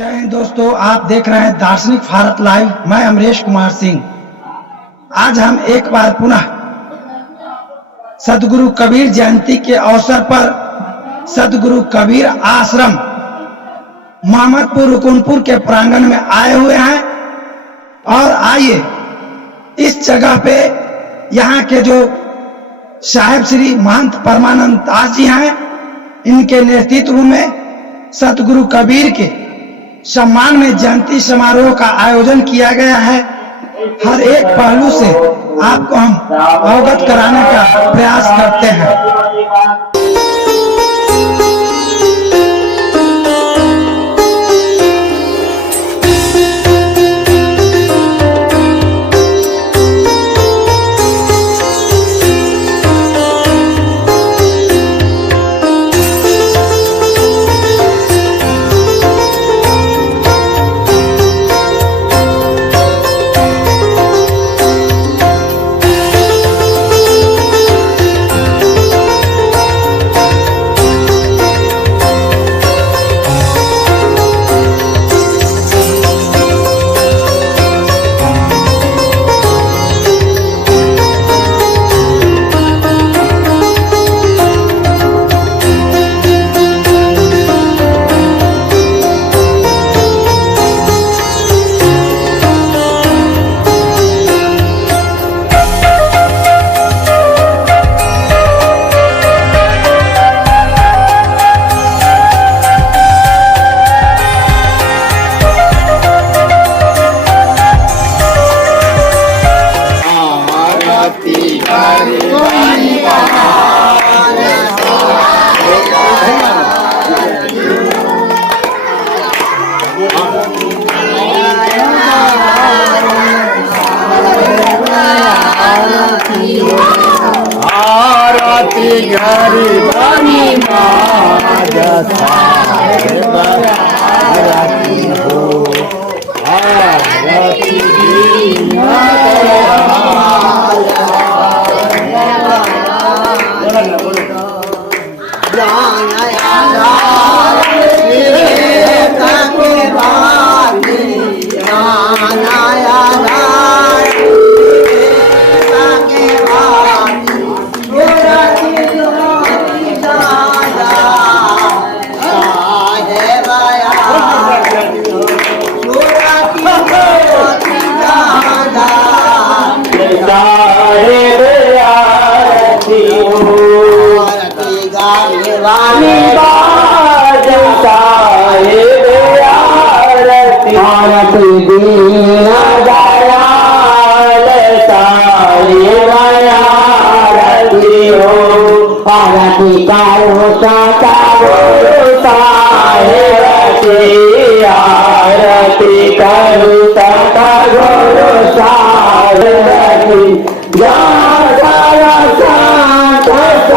जय हिंद दोस्तों, आप देख रहे हैं दार्शनिक भारत लाइव। मैं अमरेश कुमार सिंह। आज हम एक बार पुनः सदगुरु कबीर जयंती के अवसर पर सदगुरु कबीर आश्रम मोहम्मदपुर रुकुनपुर के प्रांगण में आए हुए हैं। और आइए इस जगह पे यहाँ के जो साहेब श्री महंत परमानंद दास जी हैं, इनके नेतृत्व में सदगुरु कबीर के सम्मान में जयंती समारोह का आयोजन किया गया है। हर एक पहलू से आपको हम अवगत कराने का प्रयास करते हैं।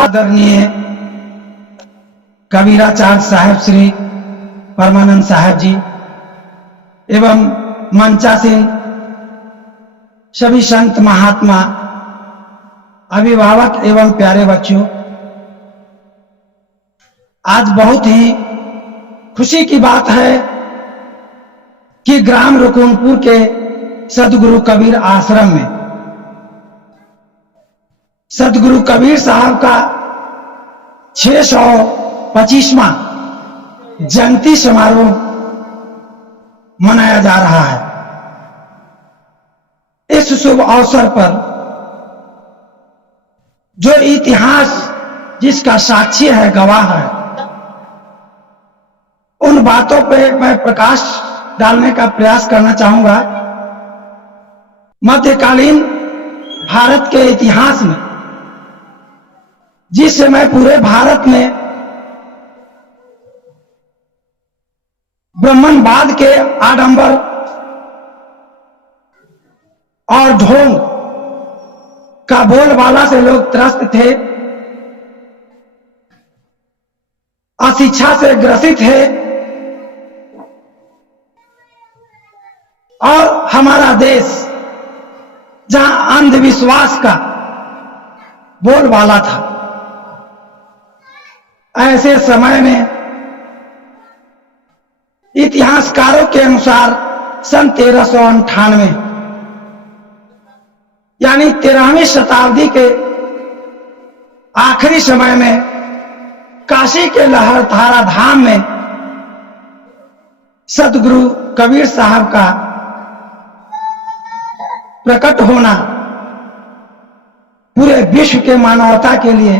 आदरणीय कबीराचार्य साहेब श्री परमानंद साहेब जी एवं मंचासीन सभी संत महात्मा, अभिभावक एवं प्यारे बच्चों, आज बहुत ही खुशी की बात है कि ग्राम रुकुनपुर के सदगुरु कबीर आश्रम में सदगुरु कबीर साहब का 625वां जयंती समारोह मनाया जा रहा है। इस शुभ अवसर पर जो इतिहास जिसका साक्षी है, गवाह है, उन बातों पे मैं प्रकाश डालने का प्रयास करना चाहूंगा। मध्यकालीन भारत के इतिहास में जिस समय पूरे भारत में ब्राह्मणवाद के आडंबर और ढोंग का बोलबाला से लोग त्रस्त थे, अशिक्षा से ग्रसित है, और हमारा देश जहां अंधविश्वास का बोलबाला था, ऐसे समय में इतिहासकारों के अनुसार सन 1398 यानी 13वीं शताब्दी के आखिरी समय में काशी के लहरधारा धाम में सतगुरु कबीर साहब का प्रकट होना पूरे विश्व के मानवता के लिए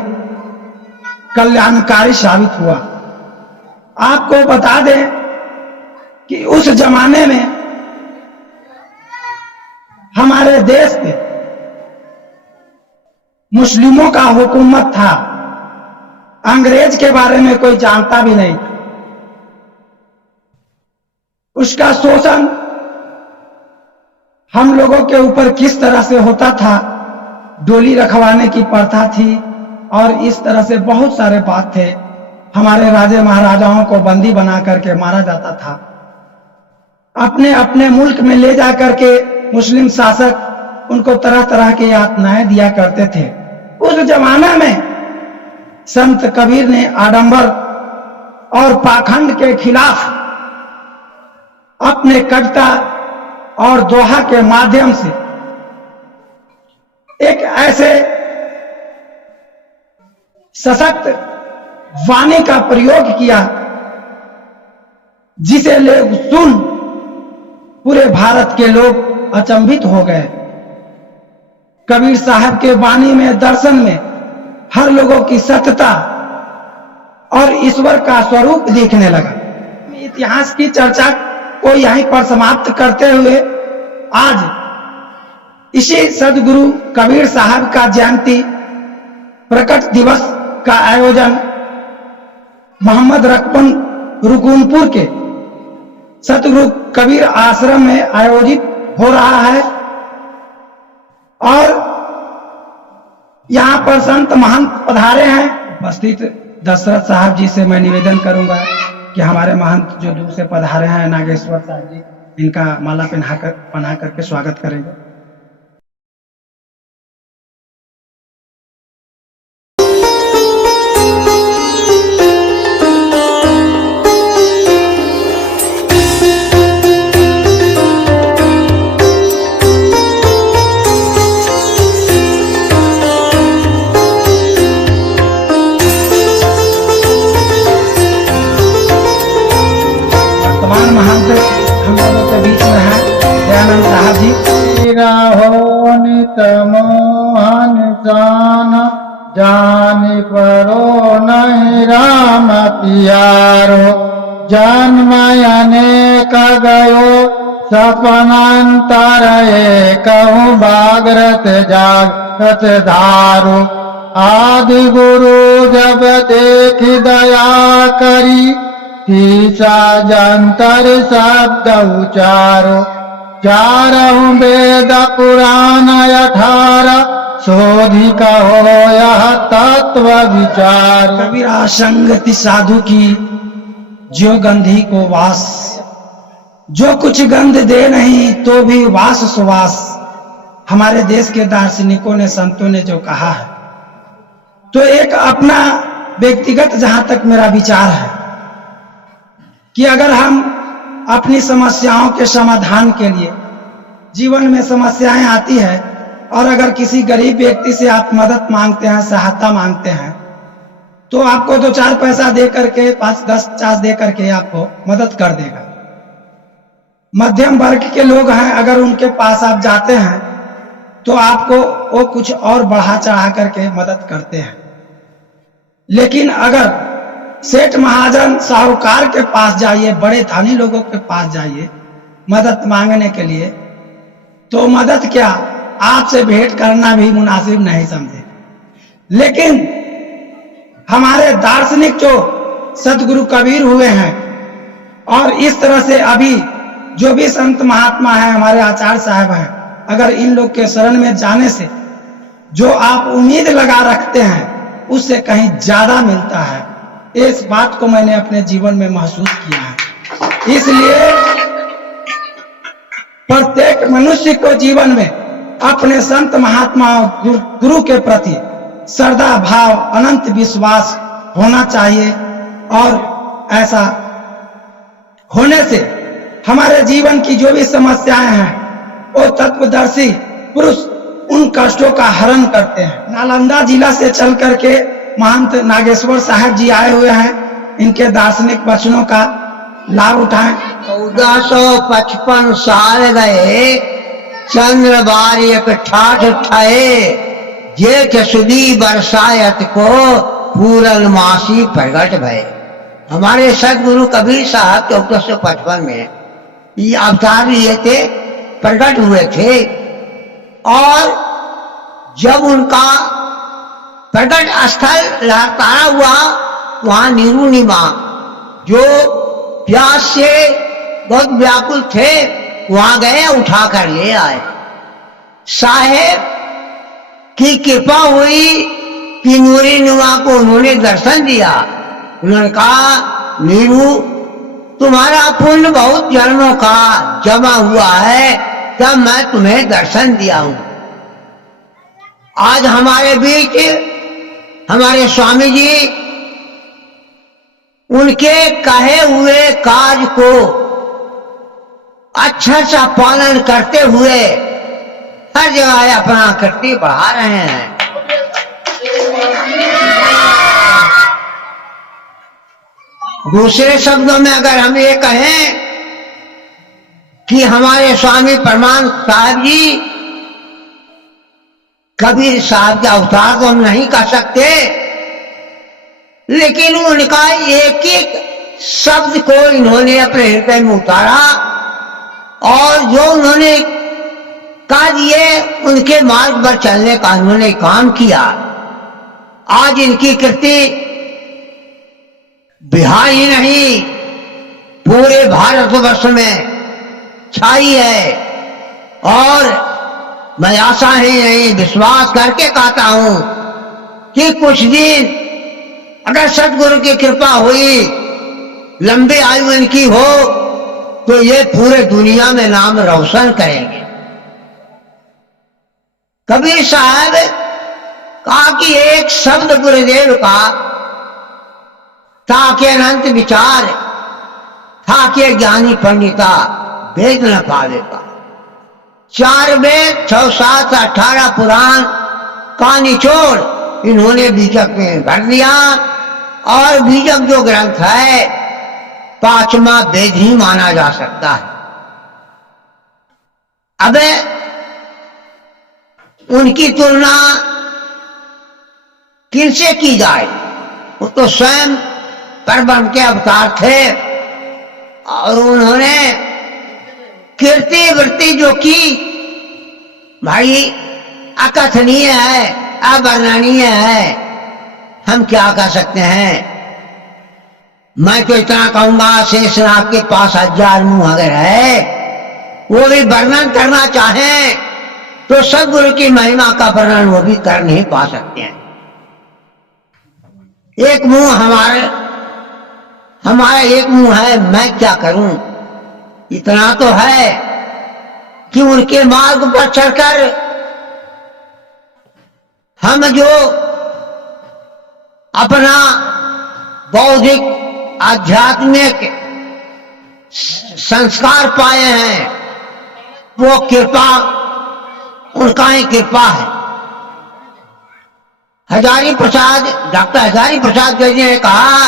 कल्याणकारी साबित हुआ। आपको बता दें कि उस जमाने में हमारे देश पे मुस्लिमों का हुकूमत था, अंग्रेज के बारे में कोई जानता भी नहीं। उसका शोषण हम लोगों के ऊपर किस तरह से होता था, डोली रखवाने की प्रथा थी और इस तरह से बहुत सारे बात थे। हमारे राजे महाराजाओं को बंदी बना करके मारा जाता था, अपने अपने मुल्क में ले जा करके मुस्लिम शासक उनको तरह तरह की यातनाएं दिया करते थे। उस जमाना में संत कबीर ने आडंबर और पाखंड के खिलाफ अपने कविता और दोहा के माध्यम से एक ऐसे सशक्त वाणी का प्रयोग किया जिसे लोग सुन पूरे भारत के लोग अचंभित हो गए। कबीर साहब के वाणी में, दर्शन में हर लोगों की सत्यता और ईश्वर का स्वरूप दिखने लगा। इतिहास की चर्चा को यहीं पर समाप्त करते हुए आज इसी सदगुरु कबीर साहब का जयंती प्रकट दिवस का आयोजन मोहम्मद रकबन रुकुनपुर के सतगुरु कबीर आश्रम में आयोजित हो रहा है और यहां पर संत महंत पधारे हैं। उपस्थित दशरथ साहब जी से मैं निवेदन करूंगा कि हमारे महंत जो दूर से पधारे हैं नागेश्वर साहब जी, इनका माला पहना करके स्वागत करेंगे। महंत हम लोगों के बीच में है दयानंद साहब जी। रहो नित मोहन जान परो नहीं राम पियारो, जन्म अनेक गयो सपनांतर कहूँ बागरत जागत धारो, आदि गुरु जब देख दया करी तीसा जंतर शब्द उचारो, चारहु वेद पुराण 18 शोधि कहो यह तत्व विचार। कबीरा संगति साधु की जो गंधी को वास, जो कुछ गंध दे नहीं तो भी वास सुवास। हमारे देश के दार्शनिकों ने, संतों ने जो कहा है, तो एक अपना व्यक्तिगत जहां तक मेरा विचार है कि अगर हम अपनी समस्याओं के समाधान के लिए, जीवन में समस्याएं आती है और अगर किसी गरीब व्यक्ति से आप मदद मांगते हैं, सहायता मांगते हैं, तो आपको 2-4 पैसा दे करके, 5-10 50 दे करके आपको मदद कर देगा। मध्यम वर्ग के लोग हैं, अगर उनके पास आप जाते हैं तो आपको वो कुछ और बढ़ा चढ़ा करके मदद करते हैं। लेकिन अगर सेठ महाजन साहूकार के पास जाइए, बड़े धनी लोगों के पास जाइए मदद मांगने के लिए, तो मदद क्या, आपसे भेंट करना भी मुनासिब नहीं समझे। लेकिन हमारे दार्शनिक जो सतगुरु कबीर हुए हैं और इस तरह से अभी जो भी संत महात्मा है, हमारे आचार्य साहब हैं, अगर इन लोग के शरण में जाने से जो आप उम्मीद लगा रखते हैं उससे कहीं ज्यादा मिलता है। इस बात को मैंने अपने जीवन में महसूस किया है। इसलिए प्रत्येक मनुष्य को जीवन में अपने संत महात्मा गुरु के प्रति श्रद्धा भाव, अनंत विश्वास होना चाहिए और ऐसा होने से हमारे जीवन की जो भी समस्याएं हैं वो तत्वदर्शी पुरुष उन कष्टों का हरण करते हैं। नालंदा जिला से चल करके महंत नागेश्वर साहब जी आए हुए हैं, इनके दार्शनिक वचनों का लाभ उठाएं। 1455 साल गए, चंद्र बार एक ठाठ ठाए, जेठ सुदी बरसायत को पूरन मासी प्रगट भय। हमारे सदगुरु कबीर साहब 1455 में ये अवतार लिए थे, प्रकट हुए थे। और जब उनका प्रकट स्थल लहतारा हुआ, वहां नीरुनिमा जो प्यास से बहुत व्याकुल थे वहां गए, उठा कर ले आए। साहेब की कृपा हुई कि नूरी नुमा को उन्होंने दर्शन दिया। उन्होंने कहा, नीरू तुम्हारा पुण्य बहुत जन्मों का जमा हुआ है, तब मैं तुम्हें दर्शन दिया हूं। आज हमारे बीच हमारे स्वामी जी उनके कहे हुए कार्य को अच्छा सा पालन करते हुए हर जगह अपना कृति बढ़ा रहे हैं। दूसरे शब्दों में अगर हम ये कहें कि हमारे स्वामी परमानंद साहब जी कबीर साहब के अवतार तो हम नहीं कह सकते, लेकिन उनका एक एक शब्द को इन्होंने अपने हृदय में उतारा और जो उन्होंने कह दिए उनके मार्ग पर चलने का उन्होंने काम किया। आज इनकी कृति बिहार ही नहीं पूरे भारतवर्ष में छाई है। और मैं आशा ही नहीं विश्वास करके कहता हूं कि कुछ दिन अगर सदगुरु की कृपा हुई, लंबी आयु इनकी हो, तो ये पूरे दुनिया में नाम रोशन करेंगे। कबीर साहब कहा कि एक शब्द गुरुदेव का ताके अनंत विचार थाके ज्ञानी पंडिता वेद न पावेगा। 4 वेद 6 7 18 पुराण का निचोड़ इन्होंने बीजक में भर दिया। और बीजक जो ग्रंथ है 5वां वेद ही माना जा सकता है। अब उनकी तुलना किनसे की जाए? वो तो स्वयं परब्रह्म के अवतार थे और उन्होंने कीर्ति वृत्ति जो की भाई अकथनीय है, अवर्णनीय है। हम क्या कह सकते हैं? मैं तो इतना कहूंगा, शेषनाग के पास 1000 मुंह अगर है, वो भी वर्णन करना चाहें तो सदगुरु की महिमा का वर्णन वो भी कर नहीं पा सकते हैं। एक मुंह हमारा एक मुंह है, मैं क्या करूं? इतना तो है कि उनके मार्ग पर चलकर हम जो अपना बौद्धिक आध्यात्मिक संस्कार पाए हैं, वो कृपा उनका ही कृपा है। हजारी प्रसाद, डॉक्टर हजारी प्रसाद जी ने कहा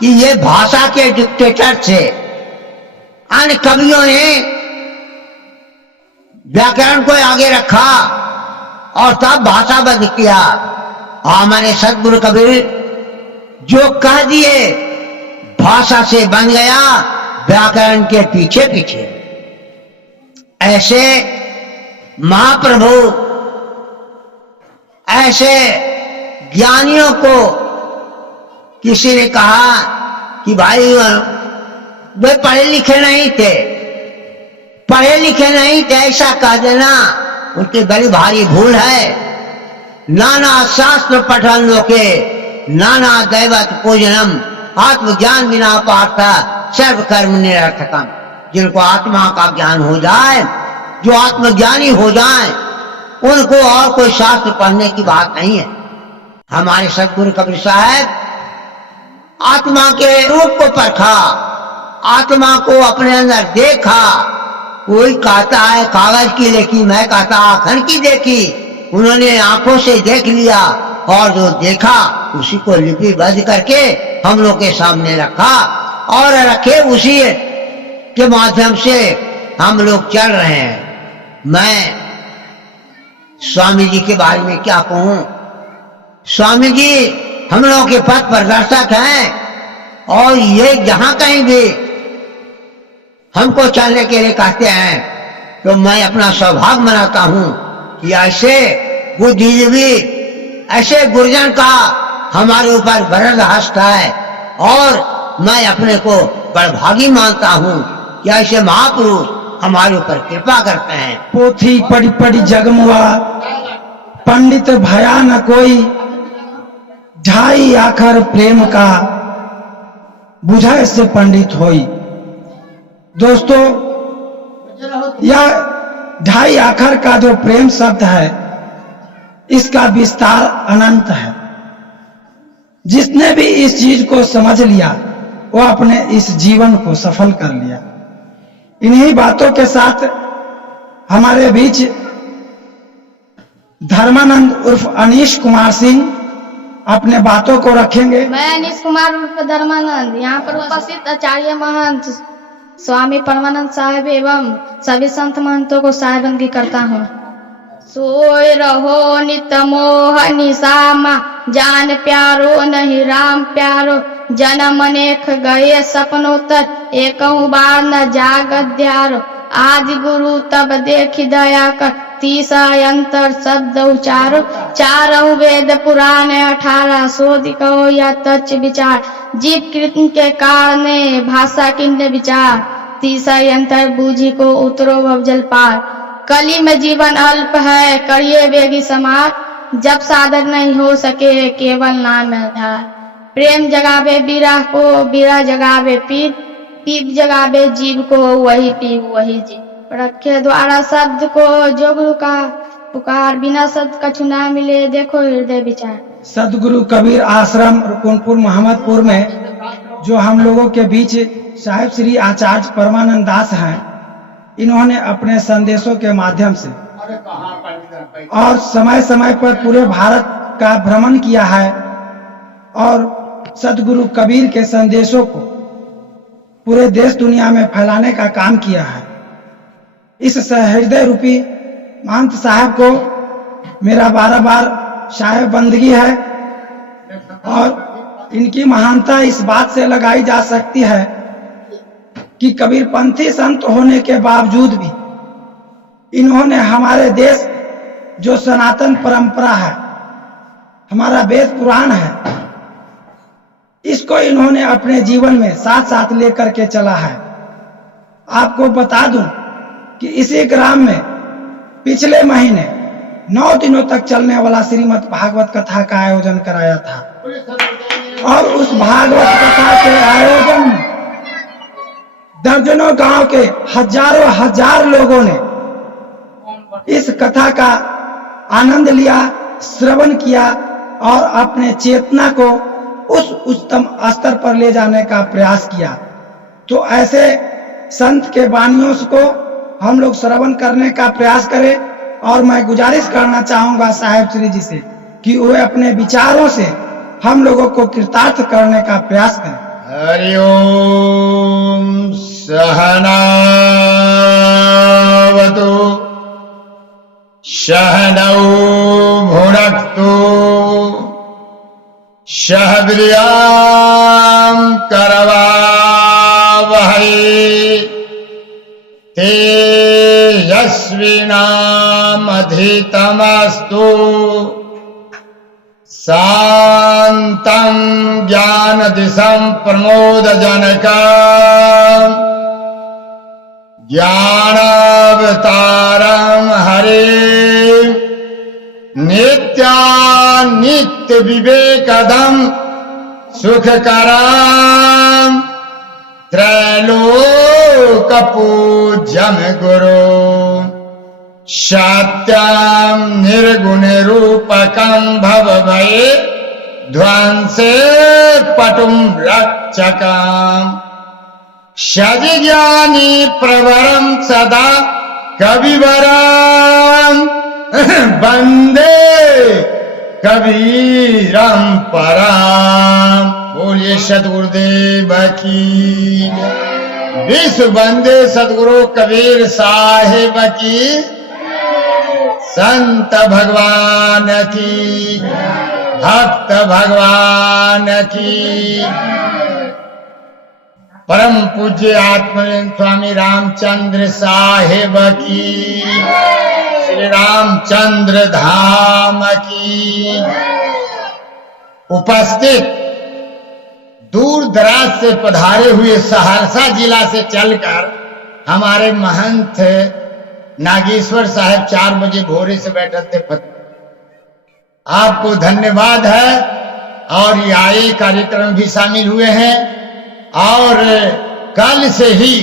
कि ये भाषा के डिक्टेटर थे। अन्य कवियों ने व्याकरण को आगे रखा और तब भाषाबद्ध किया। हमारे सदगुरु कबीर जो कह दिए भाषा से बन गया व्याकरण के पीछे पीछे। ऐसे महाप्रभु, ऐसे ज्ञानियों को किसी ने कहा कि भाई वे पढ़े लिखे नहीं थे, पढ़े लिखे नहीं थे ऐसा कह देना उनकी बड़ी भारी भूल है। नाना शास्त्र पठन लोके नाना दैवत पूजनम आत्मज्ञान बिना पार्था सर्व कर्म निरर्थकम। जिनको आत्मा का ज्ञान हो जाए, जो आत्मज्ञानी हो जाए, उनको और कोई शास्त्र पढ़ने की बात नहीं है। हमारे सदगुरु कबीर साहब आत्मा के रूप को परखा आत्मा को अपने अंदर देखा। कोई कहता है कागज की देखी, मैं कहता आखन की देखी। उन्होंने आंखों से देख लिया और जो देखा उसी को लिपिबद्ध करके हम लोग के सामने रखा और रखे उसी के माध्यम से हम लोग चल रहे हैं। मैं स्वामी जी के बारे में क्या कहूं। स्वामी जी हम लोगों के पथ प्रदर्शक हैं और ये जहां कहीं भी हमको चलने के लिए कहते हैं तो मैं अपना सौभाग्य मनाता हूं कि ऐसे बुद्धिजीवी, ऐसे गुरुजन का हमारे ऊपर वरद हस्त है और मैं अपने को बड़भागी मानता हूं कि ऐसे महापुरुष हमारे ऊपर कृपा करते हैं। पोथी पढ़ी पढ़ी जगमुआ, पंडित भया न कोई, ढाई आखर प्रेम का, बुझाए से पंडित होई। दोस्तों, यह ढाई आखर का जो प्रेम शब्द है, इसका विस्तार अनंत है। जिसने भी इस चीज को समझ लिया वो अपने इस जीवन को सफल कर लिया। इन्हीं बातों के साथ हमारे बीच धर्मानंद उर्फ अनीश कुमार सिंह अपने बातों को रखेंगे। मैं अनीश कुमार उर्फ धर्मानंद यहाँ पर उपस्थित आचार्य महंत स्वामी परमानंद साहब एवं सभी संत महंतों को साहेबंदी करता हूँ। सोए रहो नित मोह निशामा, जान प्यारो नहीं राम प्यारो, जन्म अनेक गए सपनों तक, एक बार न जागत ध्यारो, आदि गुरु तब देखी दया कर, तीसरा अंतर शब्द उचारो, चारों वेद पुराण 18 शोध कहो या तच विचार, जीव कृत्य के कारण भाषा किन्ने विचार, तीसरा अंतर बूझी को उतरो भवजल पार, कली में जीवन अल्प है करिए वेगी समार, जब साधन नहीं हो सके केवल नाम आधार, प्रेम जगावे बिरह को बिरह जगावे पीर, पीप जगावे जीव को वही पीप वही जीव, रखे द्वारा शब्द को जो गुरु का पुकार, बिना शब्द कछु ना मिले देखो हृदय विचार। सदगुरु कबीर आश्रम रुकुनपुर मोहम्मदपुर में जो हम लोगों के बीच साहिब श्री आचार्य परमानंद दास हैं, इन्होंने अपने संदेशों के माध्यम से और समय समय पर पूरे भारत का भ्रमण किया है और सदगुरु कबीर के संदेशों को पूरे देश दुनिया में फैलाने का काम किया है। इस सहृदय रूपी महंत साहब को मेरा बार बार साहेब बंदगी है और इनकी महानता इस बात से लगाई जा सकती है कि कबीरपंथी संत होने के बावजूद भी इन्होंने हमारे देश जो सनातन परंपरा है, हमारा वेद पुराण है, इसको इन्होंने अपने जीवन में साथ साथ लेकर के चला है। आपको बता दूं कि इसी ग्राम में पिछले महीने 9 दिनों तक चलने वाला श्रीमद् भागवत कथा का आयोजन कराया था और उस भागवत कथा के आयोजन में दर्जनों गांव के हजारों हजार लोगों ने इस कथा का आनंद लिया, श्रवण किया और अपने चेतना को उस उच्चतम स्तर पर ले जाने का प्रयास किया। तो ऐसे संत के वाणियों को हम लोग श्रवण करने का प्रयास करें और मैं गुजारिश करना चाहूंगा साहेब श्री जी से कि वे अपने विचारों से हम लोगों को कृतार्थ करने का प्रयास करें। हरि ओम सहनावतु सहनौ भुनक्तु सह वीर्यं करवावहै तेजस्विनामधितमस्तु शान्तं ज्ञानदिशं प्रमोदजनकम् ज्ञानावतारं हरे नित्यानित्य विवेकदं सुखकरं त्रैलोक्यपूज्यं गुरु सत्यं निर्गुणरूपकं भवभये ध्वंसे पटुं रक्षकम् सज ज्ञानी प्रवरम सदा कविवरम वंदे कबीरम परम। बोलिए सतगुरुदेव की। विश्व वंदे सतगुरु कबीर साहिब की। संत भगवान की, भक्त भगवान की। परम पूज्य आत्मनिर्भर स्वामी रामचंद्र साहिब की। श्री रामचंद्र धाम की। उपस्थित दूर दराज से पधारे हुए सहरसा जिला से चलकर हमारे महंत नागेश्वर साहब 4 बजे भोरे से बैठे थे। आपको धन्यवाद है। और ये आए कार्यक्रम भी शामिल हुए हैं। और कल से ही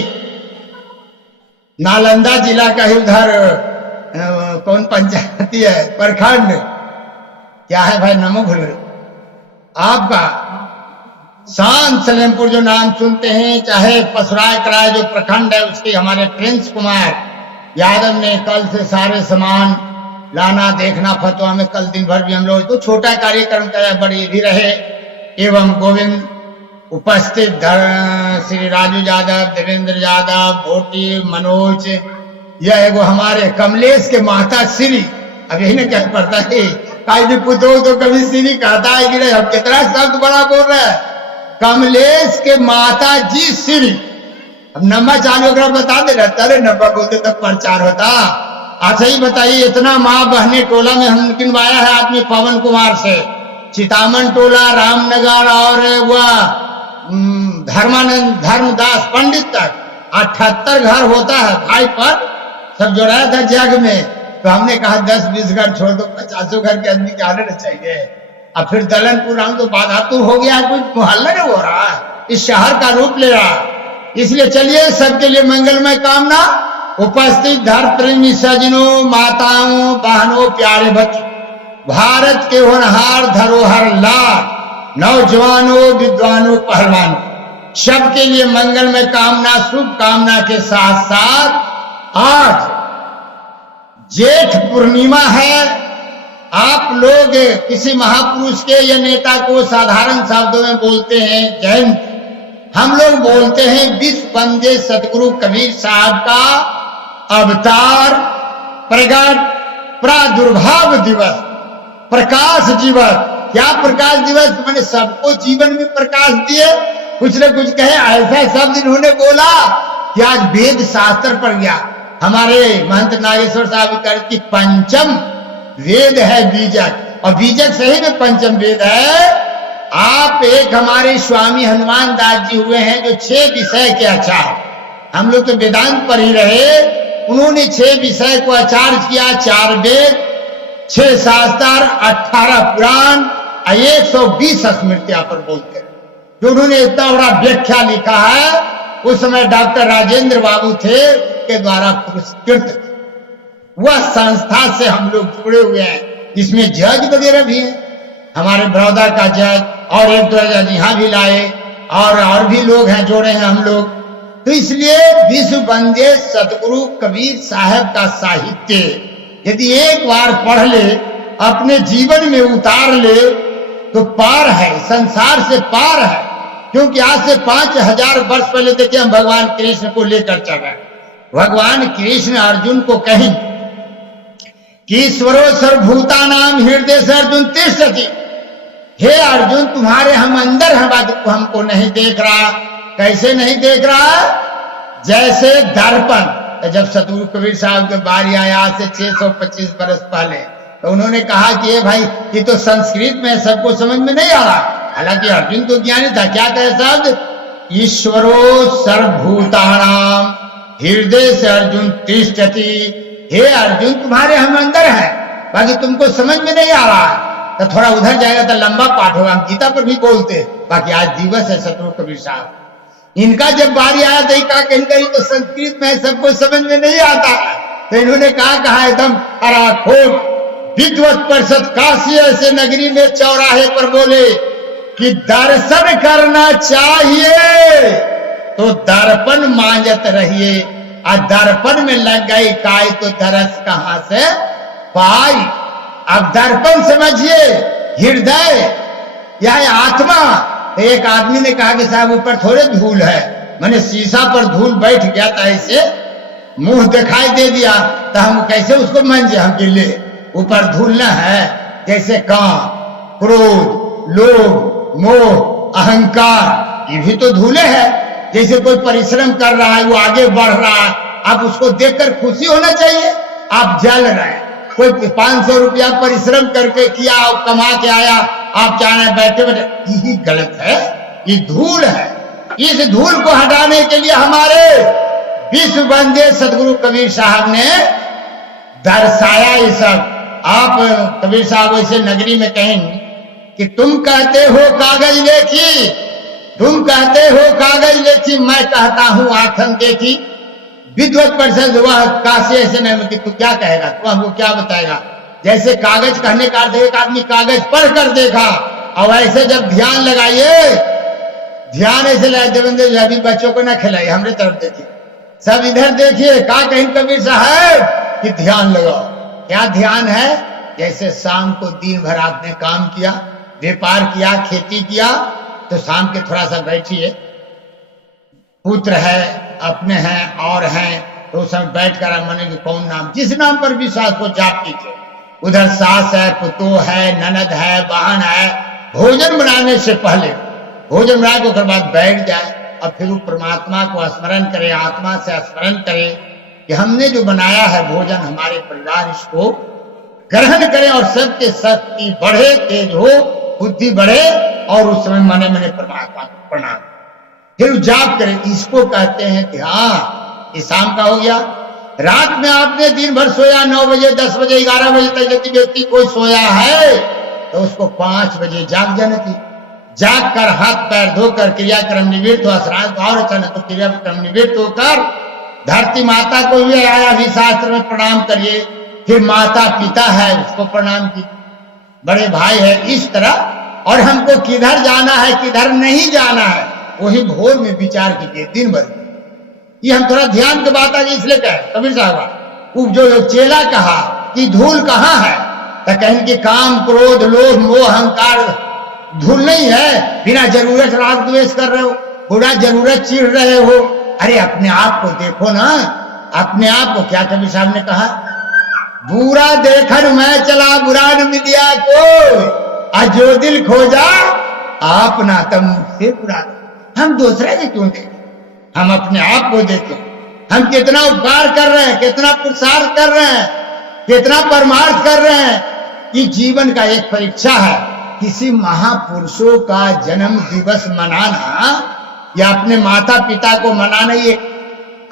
नालंदा जिला का ही उधर कौन पंचायती है, प्रखंड क्या है भाई, नामो भूल गए आपका, शांत सलेमपुर जो नाम सुनते हैं, चाहे पसराय कराय जो प्रखंड है, उसके हमारे प्रिंस कुमार यादव ने कल से सारे सामान लाना देखना फतवा में। कल दिन भर भी हम लोग तो छोटा कार्यक्रम का बड़ी भी रहे। एवं गोविंद उपस्थित श्री राजू यादव, देवेंद्र यादव, भोटी, मनोज, यह एगो हमारे कमलेश के माता श्री, अब यही ना क्या पड़ता है काई भी पुतो तो कभी श्री कहता है कि नहीं, अब कितना शब्द बड़ा बोल रहा है। कमलेश के माता जी श्री। अब नंबर चालू कर बता दे रहा, अरे नंबर बोलते तब प्रचार होता। अच्छा ही बताइए, इतना माँ बहने टोला में हम किनवाया है आदमी पवन कुमार से, चितामन टोला, रामनगर और वह धर्मानंद धर्मदास पंडित तक 78 घर होता है भाई पर, सब जोड़ाया था जग में। तो हमने कहा 10-20 घर छोड़ दो, 50 घर के आदमी के आने न चाहिए। अब फिर दलनपुर हम तो बाधा तो हो गया, कुछ मोहल्ला नहीं हो रहा है, इस शहर का रूप ले रहा है। इसलिए चलिए सबके लिए मंगलमय कामना। उपस्थित धर्म प्रेमी सजनों, माताओं, बहनों, प्यारे बच्चों, भारत के होनहार धरोहर लाल नौजवानों, विद्वानों, पहलवानों, सबके लिए मंगलमय कामना, शुभ कामना के साथ साथ आज जेठ पूर्णिमा है। आप लोग किसी महापुरुष के या नेता को साधारण शब्दों में बोलते हैं जयंती, हम लोग बोलते हैं विश्व वंदे सतगुरु कबीर साहब का अवतार, प्रगट, प्रादुर्भाव दिवस, प्रकाश दिवस। क्या प्रकाश दिवस? मैंने सबको जीवन में प्रकाश दिए, कुछ न कुछ कहे। ऐसा शब्द इन्होंने बोला कि आज वेद शास्त्र पर गया। हमारे महंत नागेश्वर साहब की पंचम वेद है बीजक, और बीजक सही में पंचम वेद है। आप एक हमारे स्वामी हनुमान दास जी हुए हैं जो 6 विषय के आचार्य, हम लोग तो वेदांत पर ही रहे, उन्होंने 6 विषय को आचार्य किया। 4 वेद, 6 शास्त्र, 18 पुराण, 120 स्मृतियां पर बोलते हैं, जो उन्होंने इतना बड़ा व्याख्या लिखा है। उस समय डॉक्टर राजेंद्र बाबू थे के द्वारा पुरस्कृत वह संस्था से हम लोग जुड़े हुए हैं। इसमें जज वगैरह भी है, हमारे बड़ौदा का जज और 1-2 जज यहाँ भी लाए, और भी लोग हैं जोड़े हैं हम लोग। तो इसलिए विश्व वंदे सतगुरु कबीर साहब का साहित्य यदि एक बार पढ़ ले, अपने जीवन में उतार ले, तो पार है, संसार से पार है। क्योंकि आज से 5000 वर्ष पहले देखिए हम भगवान कृष्ण को लेकर चल रहे हैं। भगवान कृष्ण अर्जुन को कहीं कि ईश्वरो सर्वभूतानां हृदय से अर्जुन तिष्ठति, हे अर्जुन तुम्हारे हम अंदर हैं, बाकी तू हमको नहीं देख रहा। कैसे नहीं देख रहा? जैसे दर्पण। जब सतगुरु कबीर साहब के बारी आया आज से 625 बरस पहले, तो उन्होंने कहा कि ये भाई ये तो संस्कृत में सबको समझ में नहीं आ रहा। हालांकि अर्जुन तो ज्ञानी था। क्या कहे शब्द? ईश्वरो सर्वभूतानां हृदय से अर्जुन तिष्ठति, हे अर्जुन तुम्हारे हम अंदर हैं, बाकी तुमको समझ में नहीं आ रहा है। तो थोड़ा उधर जाएगा तो लंबा पाठ होगा, हम गीता पर भी बोलते। बाकी आज दिवस है सतगुरु कबीर साहब, इनका जब बारी आया तो कहा कहीं तो संस्कृत में सबको समझ में नहीं आता है। तो इन्होंने कहा एकदम खराखोट विद्वत परिषद काशी ऐसे नगरी में चौराहे पर बोले कि दर्शन करना चाहिए तो दर्पण मांजत रहिए, और दर्पण में लग गई काय तो दरस कहां से पाई। अब दर्पण समझिए हृदय, यह आत्मा। एक आदमी ने कहा कि साहब ऊपर थोड़े धूल है, मैंने शीशा पर धूल बैठ गया था, ऐसे मुंह दिखाई दे दिया तो हम कैसे उसको मांजे, हम गिले, ऊपर धूल न है। जैसे काम, क्रोध, लोभ, मोह, अहंकार, ये भी तो धूले है। जैसे कोई परिश्रम कर रहा है, वो आगे बढ़ रहा है, आप उसको देखकर खुशी होना चाहिए। आप जल रहे हैं, कोई 500 रुपया परिश्रम करके किया और कमा के आया, आप चाह रहे बैठे बैठे, यही गलत है, ये धूल है। इस धूल को हटाने के लिए हमारे विश्व बंदे सदगुरु कबीर साहब ने दर्शाया ये सब। आप कबीर साहब वैसे नगरी में कहेंगे कि तुम कहते हो कागज देखी, तुम कहते हो कागज देखी, मैं कहता हूं आंखन देखी। विद्वत परिषद वह काशी ऐसे नहीं कि तू क्या कहेगा, तू हमको क्या बताएगा। जैसे कागज कहने का अर्थ एक आदमी कागज पढ़ कर देखा, और ऐसे जब ध्यान लगाइए, ध्यान ऐसे लगाए देवेंद्र जी अभी बच्चों को ना खिलाइए, हमरे तरफ देखिए, सब इधर देखिए। का कहीं कबीर साहब कि ध्यान लगाओ। क्या ध्यान है? जैसे शाम को दिन भर आपने काम किया, व्यापार किया, खेती किया, तो शाम के थोड़ा सा बैठिए, पुत्र है, अपने हैं और हैं, तो उस समय बैठ कर मने कि कौन नाम, जिस नाम पर विश्वास को जाप कीजिए। उधर सास है, पुतो है, ननद है, बहन है, भोजन बनाने से पहले भोजन बना के बाद बैठ जाए और फिर वो परमात्मा को स्मरण करे, आत्मा से स्मरण करे कि हमने जो बनाया है भोजन, हमारे परिवार इसको ग्रहण करें और सबके शक्ति बढ़े, तेज हो, बुद्धि बढ़े, और उस समय मने मने परमात्मा को प्रणाम, फिर जाप करें। इसको कहते हैं ध्यान। ये शाम का हो गया। रात में आपने दिन भर सोया, 9 बजे, 10 बजे, 11 बजे तक यदि व्यक्ति कोई सोया है तो उसको 5 बजे जाग जाने की, जाग कर हाथ पैर धोकर क्रियाक्रम निवृत्त हो, स्नान और अच्छा न तो क्रियाक्रम निवृत्त होकर धरती माता को भी आया भी शास्त्र में प्रणाम करिए, फिर माता पिता है उसको प्रणाम कीजिए, बड़े भाई है, इस तरह। और हमको किधर जाना है किधर नहीं जाना है वही भोर में विचार कीजिए दिन भर। ये हम थोड़ा ध्यान की बात आगे इसलिए कहे कबीर साहब जो चेला कहा कि धूल कहाँ है, तो कहें कि काम, क्रोध, लोभ, मोह, अहंकार धूल नहीं है। बिना जरूरत राग द्वेष कर रहे हो, बुरा जरूरत चिढ़ रहे हो। अरे अपने आप को देखो ना, अपने आप को। क्या कबीर साहब ने कहा, बुरा देखन मैं चला बुरा न मिलिया को, आज जो दिल खोजा आप ना तम से बुरा। हम दूसरे से क्यों देखें, हम अपने आप को देखें। हम कितना उपकार कर रहे हैं, कितना पुरुषार्थ कर रहे हैं, कितना परमार्थ कर रहे हैं। ये जीवन का एक परीक्षा है। किसी महापुरुषों का जन्म दिवस मनाना या अपने माता पिता को मनाना ये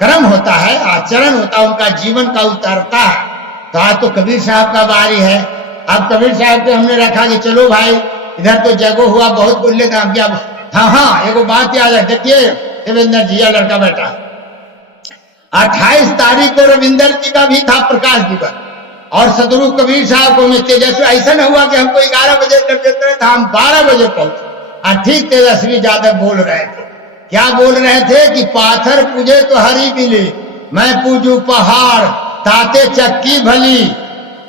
कर्म होता है, आचरण होता है, उनका जीवन का उतरता है। तो आज तो कबीर साहब का बारी है। अब कबीर साहब को हमने रखा कि चलो भाई इधर तो जगह हुआ, बहुत बोल लेते हैं अब। हाँ, एगो बात याद है, देखिए देवेंद्र जी या लड़का बेटा, 28 तारीख को रविंदर जी का भी था प्रकाश दिवस, और सदगुरु कबीर साहब को में तेजस्वी ऐसा न हुआ कि हमको 11 बजे कर देते थे, हम 12 बजे पहुंचे। और ठीक तेजस्वी यादव बोल रहे थे, क्या बोल रहे थे कि पाथर पूजे तो हरी मिली, मैं पूजू पहाड़, ताते चक्की भली,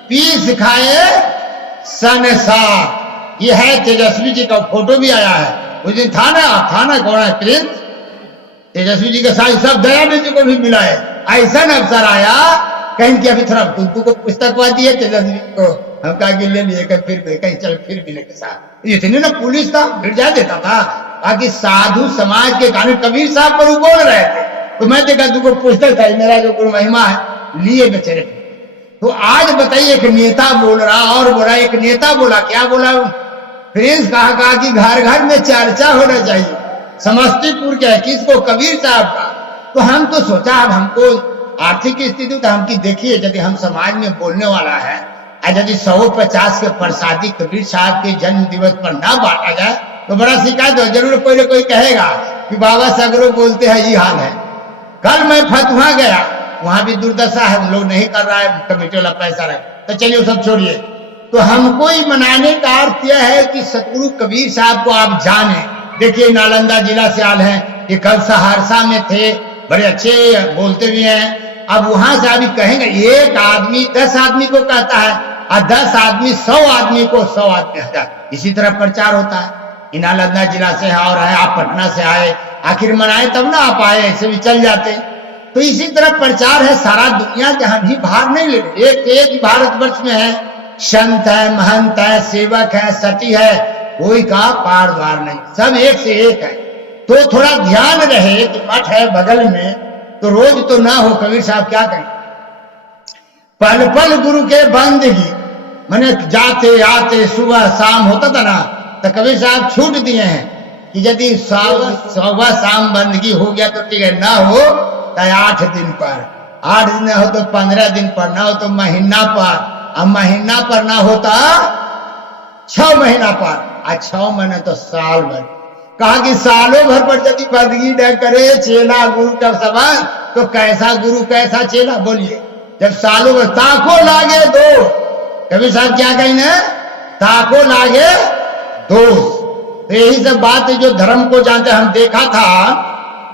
पीस खाए संसार। ये है तेजस्वी जी का फोटो भी आया है। उस दिन था ना कौन है, प्रिंस तेजस्वी जी के साथ सब दयानंद जी को भी मिला है। ऐसा अवसर आया कहीं कि अभी थोड़ा तुमको को पुस्तक हुआ दिए तेजस्वी को, हम कहा कि ले लिए फिर कहीं चल फिर मिले के साथ। इतने ना पुलिस था भिड़ जा देता था, बाकी साधु समाज के कारण कबीर साहब पर बोल रहे थे, तो मैं देखा तुमको पुस्तक था, मेरा जो गुरु महिमा है लिए बेचारे। तो आज बताइए एक नेता बोल रहा और बोला, एक नेता बोला, क्या बोला प्रिंस, कहा कि घर घर में चर्चा होना चाहिए। समस्तीपुर के है, किसको, कबीर साहब का। तो हम तो सोचा अब हमको आर्थिक स्थिति तो हमकी देखिए, यदि हम समाज में बोलने वाला है, यदि 150 के प्रसादी कबीर साहब के जन्म दिवस पर ना बांटा जाए तो बड़ा शिकायत हो। जरूर कोई ना कोई कहेगा कि बाबा सगरो बोलते हैं ये हाल है। कल मैं फतुहा गया, वहां भी दुर्दशा है, हम लोग नहीं कर रहा है, कमेटी वाला पैसा रहे, तो चलिए सब छोड़िए। तो हमको ही मनाने का अर्थ यह है कि सतगुरु कबीर साहब को आप जाने। देखिए नालंदा जिला से आल हैं, कि कल सहरसा में थे, बड़े अच्छे बोलते भी हैं। अब वहां से अभी कहेंगे एक आदमी 10 आदमी को कहता है और 10 आदमी 100 आदमी को 100 आदमी कहता है। इसी तरह प्रचार होता है। इन नालंदा जिला से और है, आप पटना से आए, आखिर मनाए तब ना आप आए, ऐसे भी चल जाते। तो इसी तरह प्रचार है सारा दुनिया जहां भी भाग नहीं ले, एक भारतवर्ष में है, संत है, महंत है, सेवक है, सती है, कोई का पार द्वार नहीं, सब एक से एक है। तो थोड़ा ध्यान रहे कि मठ है बगल में, तो रोज तो ना हो। कबीर साहब क्या कहें, पल पल गुरु के बंदगी, मैंने जाते आते सुबह शाम होता था ना, तो कबीर साहब छूट दिए हैं कि यदि सुबह शाम बंदगी हो गया तो ठीक है, ना हो तो 8 दिन पर, 8 दिन हो तो 15 दिन पर, ना हो तो महीना पर, अब महीना पर ना होता 6 महीना पर, और 6 महीने तो साल भर। कहा कि सालों भर पर यदि बंदगी न करे चेला गुरु का सवाल, तो कैसा गुरु कैसा चेला, बोलिए। जब सालों भर ताको लागे दो, कबीर साहब क्या कहें ना, ताको लागे दोस्त। तो यही सब बात है जो धर्म को जानते। हम देखा था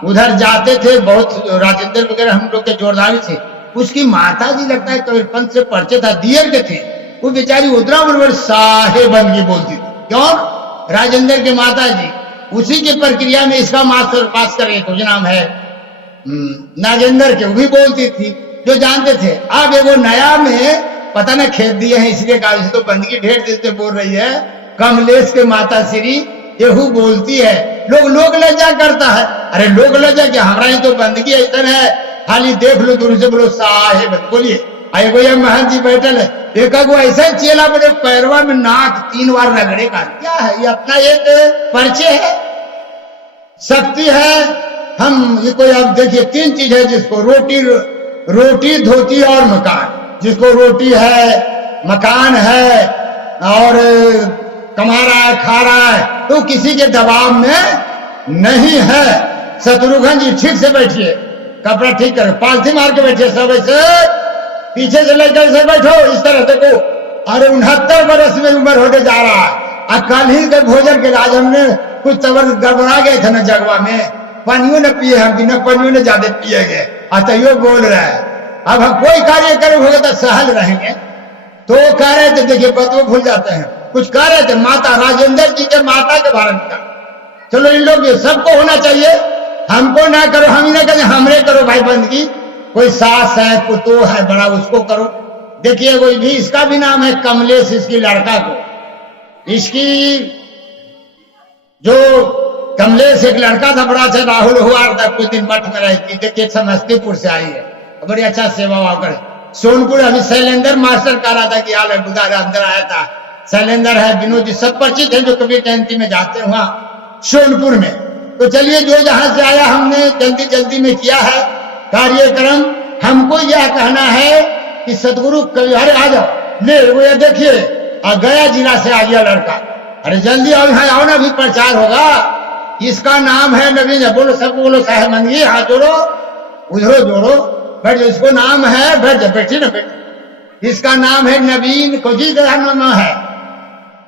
उधर जाते थे, बहुत राजेंद्र वगैरह हम लोग के जोरदारी थे, उसकी माता जी लगता है कबीरपंथ से परिचय था, दियर के थे, वो बेचारी उतना बड़े साहेब बन बोलती थी। क्यों? राजेंद्र के माता जी उसी की प्रक्रिया में इसका मास्टर पास करे, कुछ नाम है नागेंद्र के, वो भी बोलती थी, जो जानते थे। अब एगो नया में पता न खेत दिए हैं, इसलिए कहा तो बंदगी ढेर देर से बोल रही है, कमलेश के माता श्री येहू बोलती है, लोग लज्जा करता है। अरे लोग लज्जा क्या, हमारा ही तो बंदगी ऐसा है, खाली देख लो दूर से बोलो साहेब, बोलिए। एगो ये महंत जी बैठल है, एक ऐसा चेला बड़े पैरवा में नाक 3 बार रगड़े का, क्या है ये, अपना एक परिचय है, शक्ति है। हम ये कोई, अब देखिए 3 चीज है जिसको, रोटी धोती और मकान। जिसको रोटी है, मकान है और कमा रहा है, खा रहा है, तो किसी के दबाव में नहीं है। शत्रुघ्न जी ठीक से बैठिए, कपड़ा ठीक करो, पालथी मार के बैठिए, सब ऐसे पीछे से लेकर से बैठो, इस तरह देखो। अरे 69 बरस में उम्र होने जा रहा है। कल ही के भोजन के आज हमने कुछ तबर गड़बड़ा गए थे न जगवा में, पानियों न पिए, हम बिना पानियों ने ज्यादा पिए गए, अतयो बोल रहा है। अब हम कोई कार्य करे होगा तो सहल रहेंगे, तो कह रहे थे, देखिए बतवा भूल जाते हैं, कुछ कह रहे थे माता राजेंद्र जी के माता के बारे में का। चलो इन लोग सबको होना चाहिए, हमको ना करो, हम ही ना करें, हमरे करो भाई बंदगी। कोई सास है, पुतो है बड़ा, उसको करो। देखिए कोई भी, इसका भी नाम है कमलेश, इसकी लड़का को, इसकी जो कमलेश एक लड़का था बड़ा अच्छा, राहुल हुआ था, कुछ दिन मठ में रहती, देखिए समस्तीपुर से आई है, बड़ी अच्छा सेवा वाकर। सोनपुर अभी शैलेंद्र मास्टर कह रहा था कि हाल बुधार अंदर आया था, शैलेंद्र है, विनोद जी सब परिचित है जो कबीर जयंती में जाते हैं वहां सोनपुर में। तो चलिए जो जहां से आया, हमने जल्दी में किया है कार्यक्रम। हमको यह कहना है कि सदगुरु कबीर, अरे आ जाओ, ले वो ये देखिए गया जिला से आ गया लड़का, अरे जल्दी आओ, यहाँ आओ ना, भी प्रचार होगा। इसका नाम है नवीन, बोलो सबको, बोलो साहेब मंगी, हाथ जोड़ो, उधरो जोड़ो, बैठ जाओ। इसको नाम है, बैठ जाओ, बैठी ना बैठी। इसका नाम है नवीन, कोजी का नाम है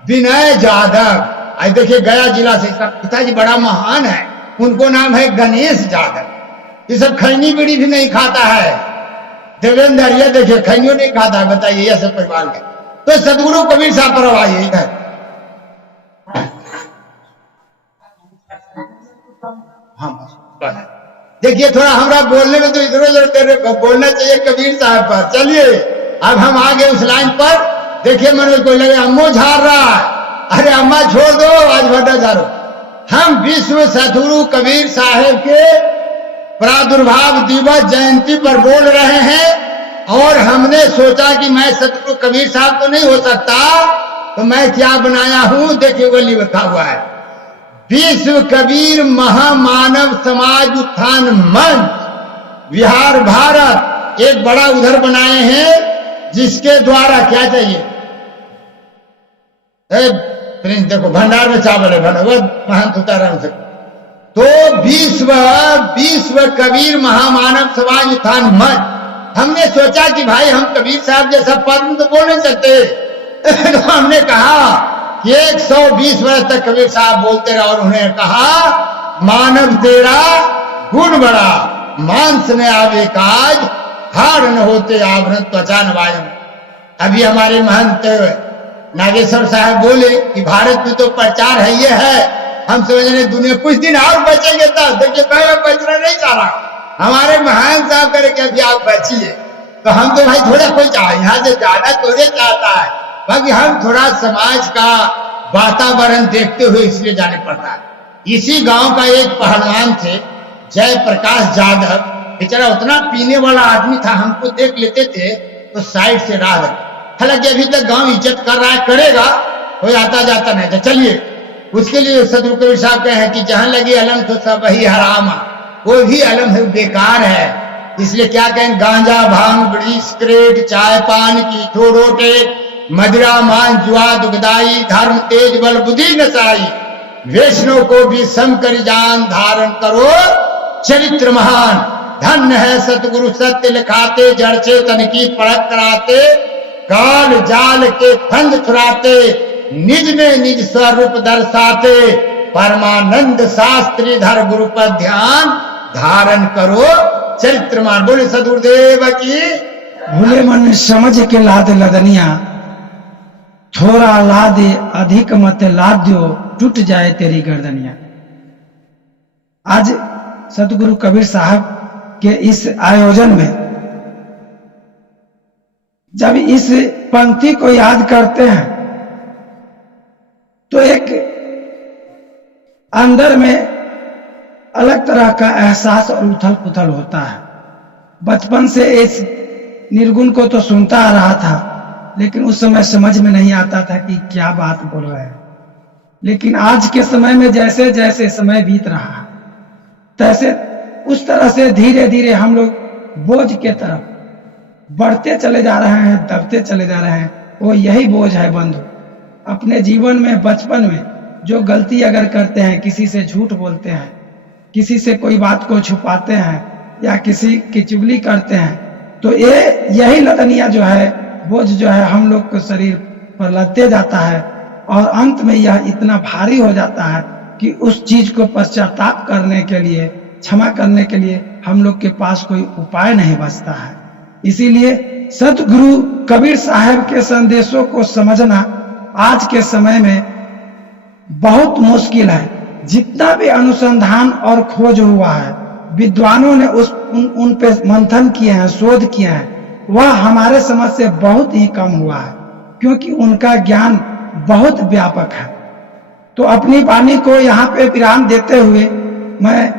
विनय जादव। आज देखिए गया जिला से, इसका पिताजी बड़ा महान है, उनको नाम है गणेश जादव। ये सब खैनी बीड़ी भी नहीं खाता है, देवेंद्र ये देखिए खैनियों नहीं खाता है, बताइए ये सब परिवार का। तो सदगुरु कबीर साहब पर आइए इधर। हाँ देखिए थोड़ा हमरा बोलने में तो इधर उधर बोलना चाहिए कबीर साहब पर। चलिए अब हम आ गए उस लाइन पर। देखिए मनोज को लगे अम्मो झाड़ रहा है, अरे अम्मा छोड़ दो, आज भट्टा झाड़ो। हम विश्व सदगुरु कबीर साहब के प्रादुर्भाव दिवस जयंती पर बोल रहे हैं, और हमने सोचा कि मैं सदगुरु कबीर साहब तो नहीं हो सकता, तो मैं क्या बनाया हूं, देखिए वो लिखा हुआ है, विश्व कबीर महामानव समाज उत्थान मंच बिहार भारत। एक बड़ा उधर बनाए हैं जिसके द्वारा क्या चाहिए, प्रिंस देखो भंडार में चावल है, भगवत महंत उतारण से। तो विश्व कबीर महामानव समाज उत्थान मंच, हमने सोचा कि भाई हम कबीर साहब जैसा पद में तो बोल नहीं सकते, तो हमने कहा कि 120 वर्ष तक कबीर साहब बोलते रहे, और उन्हें कहा मानव तेरा गुण बड़ा, मांस न आवे काज, हाड़ न होते आभरण त्वचा नवायम। अभी हमारे महंत नागेश्वर साहब बोले कि भारत में तो प्रचार है ये है, हम समझ रहे दुनिया कुछ दिन और बचेंगे तब। देखिए मैं बचना नहीं चाह रहा, हमारे महान साहब करके अभी आप बचिए। तो हम तो भाई थोड़ा कोई यहाँ से जाना थोड़े चाहता है, बाकी हम थोड़ा समाज का वातावरण देखते हुए इसलिए जाने पड़ता है। इसी गांव का एक पहलवान थे जयप्रकाश यादव, बेचारा उतना पीने वाला आदमी था, हमको देख लेते थे तो साइड से राह लगे। हालांकि अभी तक गांव इज्जत कर रहा है, करेगा, कोई आता जाता नहीं था। चलिए उसके लिए सदगुरु कबीर साहब कहे हैं कि जहां लगी अलम तो सब ही हरामा, वो भी अलम है बेकार है। इसलिए क्या कहें, गांजा भांग बीड़ी सिगरेट चाय पान की ठोरोटे मदिरा मान जुआ दुगदाई, धर्म तेज बल बुद्धि नसाई, वैष्णव को भी सम कर जान धारण करो चरित्र महान। धन्य है सतगुरु सत्य लिखाते, जड़ चेतन की परख कराते, काल जाल के फंद छुड़ाते, निज में निज स्वरूप दर्शाते, परमानंद शास्त्री धर गुरु पर ध्यान धारण करो चरित्र मान। बोले सदगुरुदेव की। भूले मन समझ के लाद लदनिया, थोड़ा लादे अधिक मत लाद्यो, टूट जाए तेरी गर्दनिया। आज सतगुरु कबीर साहब के इस आयोजन में जब इस पंक्ति को याद करते हैं तो एक अंदर में अलग तरह का एहसास और उथल पुथल होता है। बचपन से इस निर्गुण को तो सुनता आ रहा था, लेकिन उस समय समझ में नहीं आता था कि क्या बात बोल रहे हैं। लेकिन आज के समय में जैसे जैसे समय बीत रहा है, तैसे उस तरह से धीरे धीरे हम लोग बोझ के तरफ बढ़ते चले जा रहे हैं, दबते चले जा रहे हैं। वो यही बोझ है बंधु। अपने जीवन में बचपन में जो गलती अगर करते हैं, किसी से झूठ बोलते हैं, किसी से कोई बात को छुपाते हैं या किसी की चुगली करते हैं, तो यही लदनिया जो है, बोझ जो है हम लोग को शरीर पर लदते जाता है और अंत में यह इतना भारी हो जाता है कि उस चीज को पश्चाताप करने के लिए, क्षमा करने के लिए हम लोग के पास कोई उपाय नहीं बचता है। इसीलिए सतगुरु कबीर साहब के संदेशों को समझना आज के समय में बहुत मुश्किल है। जितना भी अनुसंधान और खोज हुआ है, विद्वानों ने उन पे मंथन किए हैं, शोध किए हैं, वह हमारे समझ से बहुत ही कम हुआ है, क्योंकि उनका ज्ञान बहुत व्यापक है। तो अपनी वाणी को यहाँ पे विराम देते हुए मैं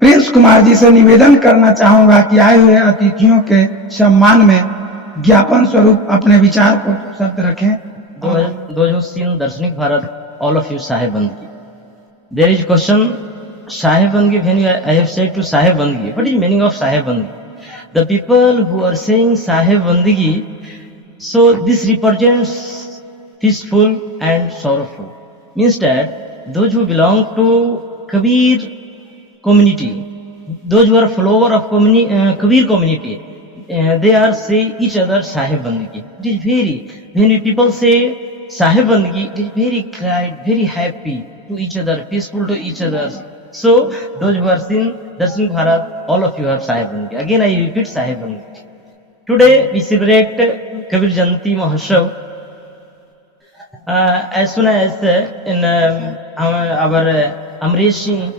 प्रिंस कुमार जी से निवेदन करना चाहूंगा कि आए हुए अतिथियों के सम्मान में ज्ञापन स्वरूप अपने विचार को शब्द रखें। Those who seen Darshanik Bharat, all of you Sahib Bandgi. There is question Sahib Bandgi. When I have said to Sahib Bandgi, what is meaning of Sahib Bandgi? The people who are saying Sahib Bandgi, so this represents peaceful and sorrowful. Means that those who belong to Kabir community, those who are follower of Kabir community, they are say each other Sahib Bandgi. It is when people say Sahib Bandgi, it is very glad, very happy to each other, peaceful to each other. So those who are seen Darshanik Bharat, all of you have Sahib Bandgi. Again I repeat Sahib Bandgi. Today we celebrate Kabir Jayanti Mahotsav. As soon as in our Amresh Singh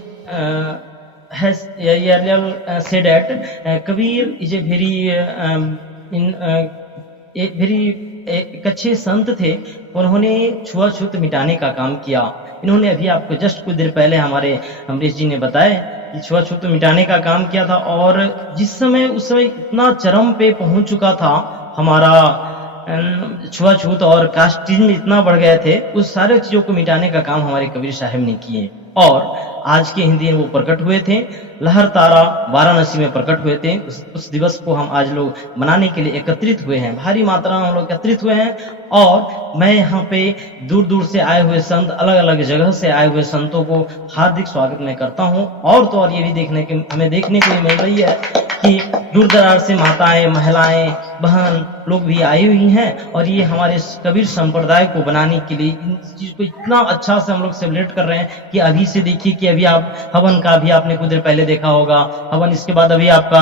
has earlier said that Kabir is a very एक अच्छे संत थे। उन्होंने छुआछूत मिटाने का काम किया। इन्होंने अभी आपको जस्ट कुछ देर पहले हमारे अमरीश जी ने बताया कि छुआछूत मिटाने का काम किया था, और जिस समय उस समय इतना चरम पे पहुंच चुका था हमारा छुआछूत और कास्टिज्म इतना बढ़ गए थे, उस सारे चीजों को मिटाने का काम हमारे कबीर साहब ने किए। और आज के हिंदी में वो प्रकट हुए थे, लहर तारा वाराणसी में प्रकट हुए थे। उस दिवस को हम आज लोग मनाने के लिए एकत्रित हुए हैं, भारी मात्रा में हम लोग एकत्रित हुए हैं। और मैं यहाँ पे दूर दूर से आए हुए संत, अलग अलग जगह से आए हुए संतों को हार्दिक स्वागत मैं करता हूँ। और तो और ये भी हमें देखने को मिल रही है कि दूर दराज से माताएं, महिलाएं, बहन लोग भी आई हुई हैं और ये हमारे कबीर संप्रदाय को बनाने के लिए इन चीज को इतना अच्छा से हम लोग सेलिब्रेट कर रहे हैं कि अभी से देखिए कि अभी आप हवन का भी आपने कुछ देर पहले देखा होगा हवन, इसके बाद अभी आपका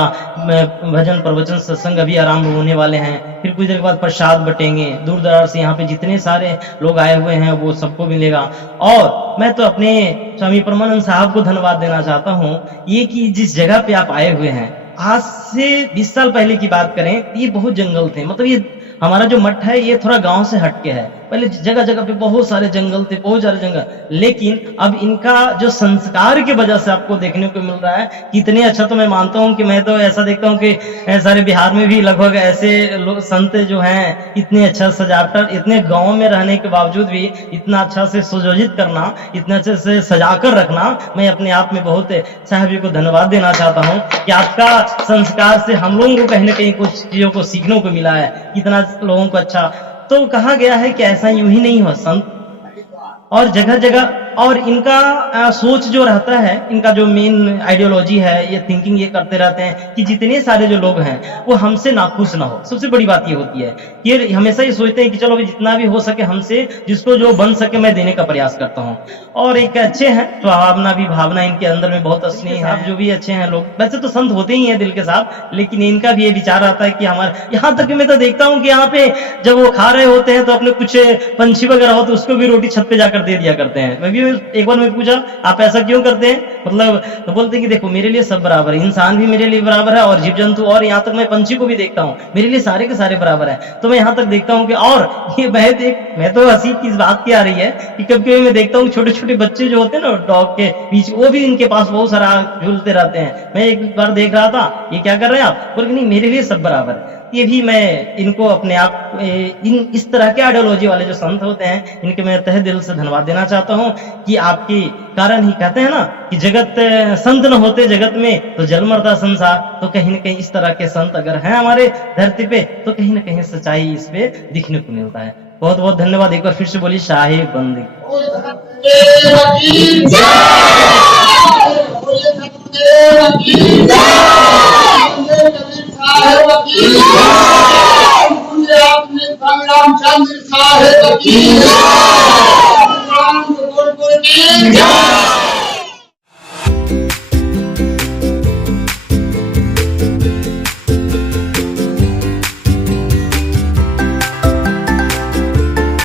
भजन प्रवचन सत्संग अभी आरंभ होने वाले हैं, फिर कुछ देर के बाद प्रसाद बटेंगे। दूर दराज से यहाँ पे जितने सारे लोग आए हुए हैं वो सबको मिलेगा। और मैं तो अपने स्वामी परमानंद साहब को धन्यवाद देना चाहता हूँ ये कि जिस जगह पे आप आए हुए हैं, आज से 20 साल पहले की बात करें ये बहुत जंगल थे, मतलब ये हमारा जो मठ है ये थोड़ा गांव से हटके है। पहले जगह जगह पे बहुत सारे जंगल थे, बहुत सारे जंगल, लेकिन अब इनका जो संस्कार की वजह से आपको देखने को मिल रहा है कितने अच्छा। तो मैं मानता हूं कि मैं तो ऐसा देखता हूं कि सारे बिहार में भी लगभग ऐसे लोग संत जो हैं इतने अच्छा सजावट, इतने गांव में रहने के बावजूद भी इतना अच्छा से सुयोजित करना, इतना अच्छे से सजा कर रखना, मैं अपने आप में बहुत साहब जी को धन्यवाद देना चाहता हूँ कि आपका संस्कार से हम लोगों को कहीं ना कहीं कुछ चीजों को सीखने को मिला है, कितना लोगों को अच्छा। तो कहा गया है कि ऐसा यूं ही नहीं हुआ संत, और जगह जगह और इनका सोच जो रहता है, इनका जो मेन आइडियोलॉजी है, ये थिंकिंग ये करते रहते हैं कि जितने सारे जो लोग हैं वो हमसे नाखुश ना हो। सबसे बड़ी बात ये होती है कि ये हमेशा ये सोचते हैं कि चलो जितना भी हो सके हमसे, जिसको जो बन सके मैं देने का प्रयास करता हूँ। और एक अच्छे हैं स्वभावना भी, भावना इनके अंदर में बहुत स्नेह है। जो भी अच्छे हैं लोग, वैसे तो संत होते ही हैं दिल के साथ, लेकिन इनका भी ये विचार आता है कि हमारे यहाँ तक मैं तो देखता हूँ कि यहाँ पे जब वो खा रहे होते हैं तो अपने कुछ पंछी वगैरह हो तो उसको भी रोटी छत पे जाकर दे दिया करते हैं। मैं भी एक बार मैं पूछा आप ऐसा क्यों करते हैं, मतलब तो बोलते हैं कि देखो मेरे लिए सब बराबर है, इंसान भी मेरे लिए बराबर है और जीव जंतु, और यहाँ तक मैं पंछी को भी देखता हूँ, मेरे लिए सारे के सारे बराबर है। तो मैं यहाँ तक देखता हूँ कि और ये मैं तो हंसी की बात क्या आ रही है कि कभी कभी मैं देखता हूँ छोटे छोटे बच्चे जो होते हैं ना डॉग के बीच, वो भी इनके पास बहुत सारा झूलते रहते हैं। मैं एक बार देख रहा था ये क्या कर रहे हैं आप, बोल नहीं मेरे लिए सब बराबर है। ये भी मैं इनको अपने आप इन इस तरह के आइडियोलॉजी वाले जो संत होते हैं इनके मैं तहे दिल से धन्यवाद देना चाहता हूँ कि आपके कारण ही कहते हैं ना कि जगत संत न होते जगत में तो जल मरता संसार। तो कहीं ना कहीं इस तरह के संत अगर हैं हमारे धरती पे तो कहीं ना कहीं सच्चाई इस पे दिखने को मिलता है। बहुत बहुत धन्यवाद। एक बार फिर से बोली साहिब बंदी। रामचंद्र साहेब की जय।